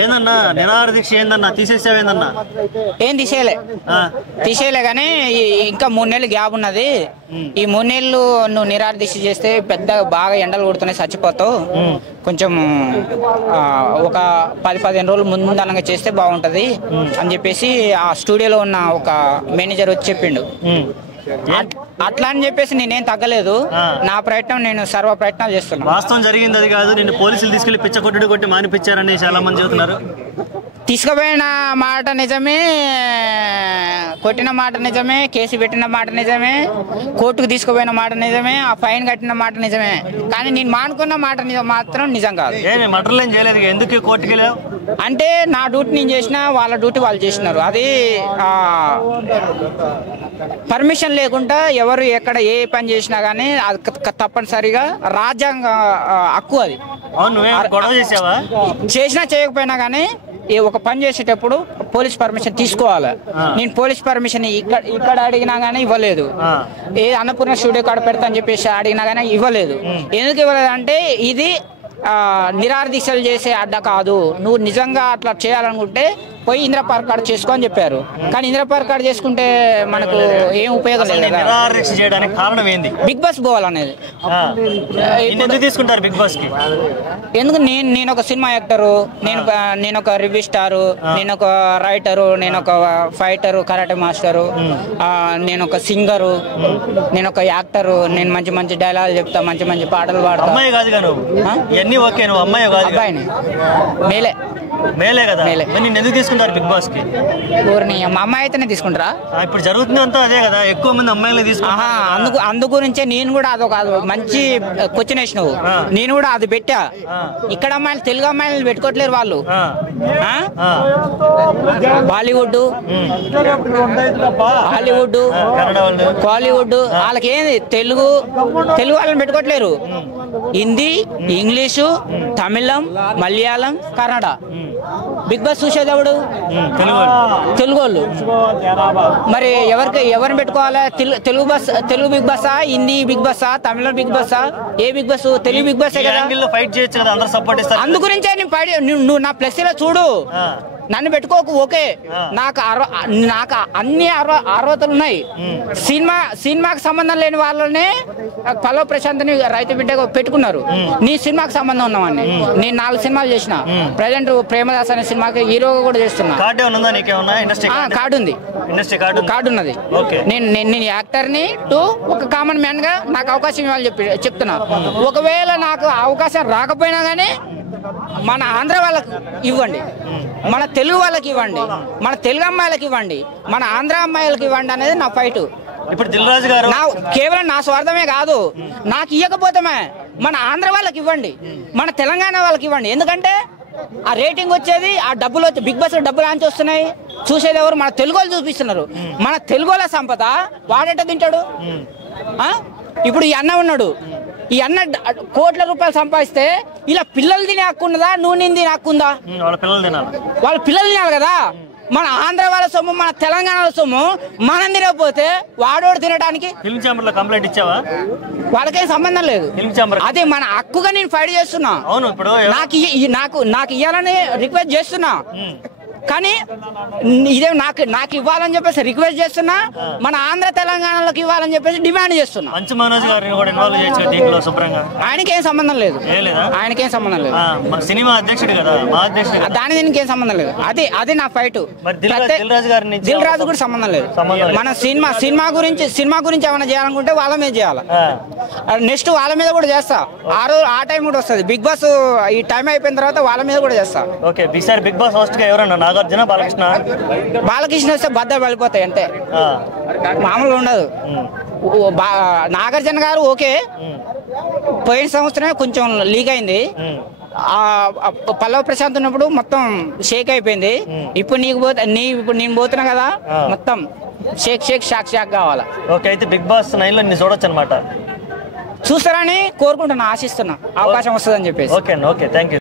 ఏందన్నా నిరాహార దీక్ష ఏందన్నా తీసేసావేందన్నా? ఏం తీసేయలే కానీ ఇంకా 3 నెలలు గ్యాప్ ఉన్నది. ఈ 3 నెలలు నువ్వు నిరాహార దీక్ష చేస్తే పెద్ద బాగా ఎండలు కొడుతున్నాయి, చచ్చిపోతావు. కొంచెం ఒక 10-15 రోజులు ముందనగా చేస్తే బాగుంటది అని చెప్పేసి ఆ స్టూడియోలో ఉన్న ఒక మేనేజర్ వచ్చి చెప్పిండు. అట్లా అని చెప్పేసి నేనేం తగ్గలేదు. నా ప్రయత్నం నేను సర్వ ప్రయత్నాలు చేస్తున్నా. వాస్తవం జరిగింది అది కాదు, నిన్ను పోలీసులు తీసుకెళ్లి పిచ్చ కొట్టి మానిపించారని చాలా మంది చెబుతున్నారు. తీసుకుపోయిన మాట నిజమే, కొట్టిన మాట నిజమే, కేసు పెట్టిన మాట నిజమే, కోర్టుకు తీసుకుపోయిన మాట నిజమే, ఆ ఫైన్ కట్టిన మాట నిజమే. కానీ నేను మానుకున్న మాట మాత్రం నిజం కాదు. మటర్లు ఏం చేయలేదు, ఎందుకు కోర్టుకి వెళ్ళావు? అంటే నా డ్యూటీ నేను చేసిన, వాళ్ళ డ్యూటీ వాళ్ళు చేసినారు. అది పర్మిషన్ లేకుండా ఎవరు ఎక్కడ ఏ పని చేసినా కానీ అది తప్పనిసరిగా రాజ్యాంగ హక్కు. అది చేసినా చేయకపోయినా కానీ ఒక పని చేసేటప్పుడు పోలీస్ పర్మిషన్ తీసుకోవాలి. నేను పోలీస్ పర్మిషన్ ఇక్కడ అడిగినా గానీ ఇవ్వలేదు. ఏ అన్నపూర్ణ స్టూడియో కాడ పెడతా అని చెప్పేసి అడిగినా గానీ ఇవ్వలేదు. ఎందుకు ఇవ్వలేదు అంటే ఇది నిరాహార దీక్షలు చేసే అడ్డ కాదు. నువ్వు నిజంగా అట్లా చేయాలనుకుంటే పోయి ఇందిరా పార్క్ కార్డు చేసుకో అని చెప్పారు. కానీ ఇందిరా పార్క్ కార్డు చేసుకుంటే మనకు ఏం ఉపయోగం లేదు. కారణం ఏంది? బిగ్ బాస్ పోవాలనేది. తీసుకుంటారు బిగ్ బాస్ కి ఎందుకు? నేను ఒక సినిమా యాక్టరు, నేను ఒక రివ్యూ స్టారు, నేను ఒక రైటరు, నేను ఒక ఫైటరు, కరాటే మాస్టరు, నేను ఒక సింగరు, నేను ఒక యాక్టరు. నేను మంచి మంచి డైలాగులు చెప్తా, మంచి మంచి పాటలు పాడతా. అబ్బాయిని మేలే కదా. ఎందుకు తీసుకుంటారు బిగ్ బాస్ కి? ఊరిని మా అమ్మాయి అయితేనే తీసుకుంటారా? ఇప్పుడు జరుగుతుంది అంతా అదే కదా, ఎక్కువ మంది అమ్మాయిలు తీసుకుంటారు. అందు గురించే నేను కూడా అదొక మంచి క్వశ్చన్ వేసినావు. నేను కూడా అది పెట్టా. ఇక్కడ అమ్మాయిలు, తెలుగు అమ్మాయిలు పెట్టుకోవట్లేరు వాళ్ళు. బాలీవుడ్, హాలీవుడ్, కాలీవుడ్ వాళ్ళకి ఏంది తెలుగు వాళ్ళని పెట్టుకోవట్లేరు. Hindi, English, Tamil, Malayalam, Kannada. Bigg Boss చూసేది ఎవడు? తెలుగు వాళ్ళు. మరి ఎవరిని పెట్టుకోవాలా? తెలుగు బిగ్ బాసా, హిందీ బిగ్ బాసా, తమిళ బిగ్ బాసా? ఏ Bigg Boss? Telugu Bigg Boss కదా. అందు గురించే నువ్వు నా ప్లస్ లో చూడు, నన్ను పెట్టుకోకు. ఓకే, నాకు అన్ని అర్హతలు ఉన్నాయి. సినిమాకి సంబంధం లేని వాళ్ళనే పల్లవ్ ప్రశాంత్ని రైతు బిడ్డగా పెట్టుకున్నారు. నీ సినిమాకి సంబంధం ఉన్నామని నేను 4 సినిమాలు చేసిన. ప్రజెంట్ ప్రేమదాస్ అనే సినిమాకి హీరోగా కూడా చేస్తున్నా. కార్డు ఉంది, కార్డు ఉన్నది. నేను యాక్టర్ని టు ఒక కామన్ మ్యాన్ గా నాకు అవకాశం ఇవ్వాలని చెప్తున్నా. ఒకవేళ నాకు అవకాశం రాకపోయినా గానీ మన ఆంధ్ర వాళ్ళకి ఇవ్వండి, మన తెలుగు వాళ్ళకి ఇవ్వండి, మన తెలుగు అమ్మాయిలకి ఇవ్వండి, మన ఆంధ్ర అమ్మాయిలకి ఇవ్వండి అనేది నా ఫైట్. ఇప్పుడు దిల్ రాజు గారు కేవలం నా స్వార్థమే కాదు, నాకు ఇవ్వకపోతే మన ఆంధ్ర వాళ్ళకి ఇవ్వండి, మన తెలంగాణ వాళ్ళకి ఇవ్వండి. ఎందుకంటే ఆ రేటింగ్ వచ్చేది, ఆ డబ్బులు వచ్చి బిగ్ బాస్ డబ్బులు ఆంచి వస్తున్నాయి. చూసేది ఎవరు? మన తెలుగు వాళ్ళు చూపిస్తున్నారు. మన తెలుగు వాళ్ళ సంపద వాడేట తింటాడు. ఇప్పుడు ఈ అన్న ఉన్నాడు, ఈ అన్న కోట్ల రూపాయలు సంపాదిస్తే ఇలా పిల్లలు తినే హక్కు ఉన్నదా? నువ్వు నేను తినే హక్కు ఉందా? వాళ్ళ పిల్లలు తినాలి కదా. మన ఆంధ్ర వాళ్ళ సొమ్ము, మన తెలంగాణ సొమ్ము మనం తినకపోతే వాడోడు తినడానికి కంప్లైంట్ ఇచ్చావా? వాళ్ళకేం సంబంధం లేదు. అదే మన హక్కుగా నేను ఫైట్ చేస్తున్నా. నాకు ఇవ్వాలని రిక్వెస్ట్ చేస్తున్నా. కానీ ఇదే నాకు ఇవ్వాలని చెప్పేసి రిక్వెస్ట్ చేస్తున్నా, మన ఆంధ్ర తెలంగాణలోకి ఇవ్వాలని చెప్పేసి డిమాండ్ చేస్తున్నా. ఆయనకేం సంబంధం లేదు, ఆయనకేం సంబంధం లేదు. దాని దీనికి ఏం సంబంధం లేదు. అదే నా ఫైట్. దిల్ రాజు కూడా సంబంధం లేదు. మన సినిమా గురించి ఏమైనా చేయాలనుకుంటే వాళ్ళ మీద చేయాలి. నెక్స్ట్ వాళ్ళ మీద కూడా చేస్తా. ఆ టైం కూడా వస్తుంది. బిగ్ బాస్ ఈ టైం అయిపోయిన తర్వాత వాళ్ళ మీద కూడా చేస్తా. బిగ్ బాస్ హోస్ట్ గా ఎవరన్నా? బాలకృష్ణ వస్తే బద్ద వెళ్ళిపోతాయి అంతే, మామూలుగా ఉండదు. నాగార్జున గారు ఓకే, పోయిన సంవత్సరమే కొంచెం లీక్ అయింది. పల్లవ్ ప్రశాంత్ ఉన్నప్పుడు మొత్తం షేక్ అయిపోయింది. ఇప్పుడు నేను పోతున్నా కదా, మొత్తం షాక్ కావాలా. ఓకే, అయితే బిగ్ బాస్ 9 లో చూడొచ్చు అనమాట. చూస్తారని కోరుకుంటున్నా, ఆశిస్తున్నా అవకాశం వస్తుందని చెప్పేసి. Okay, thank you.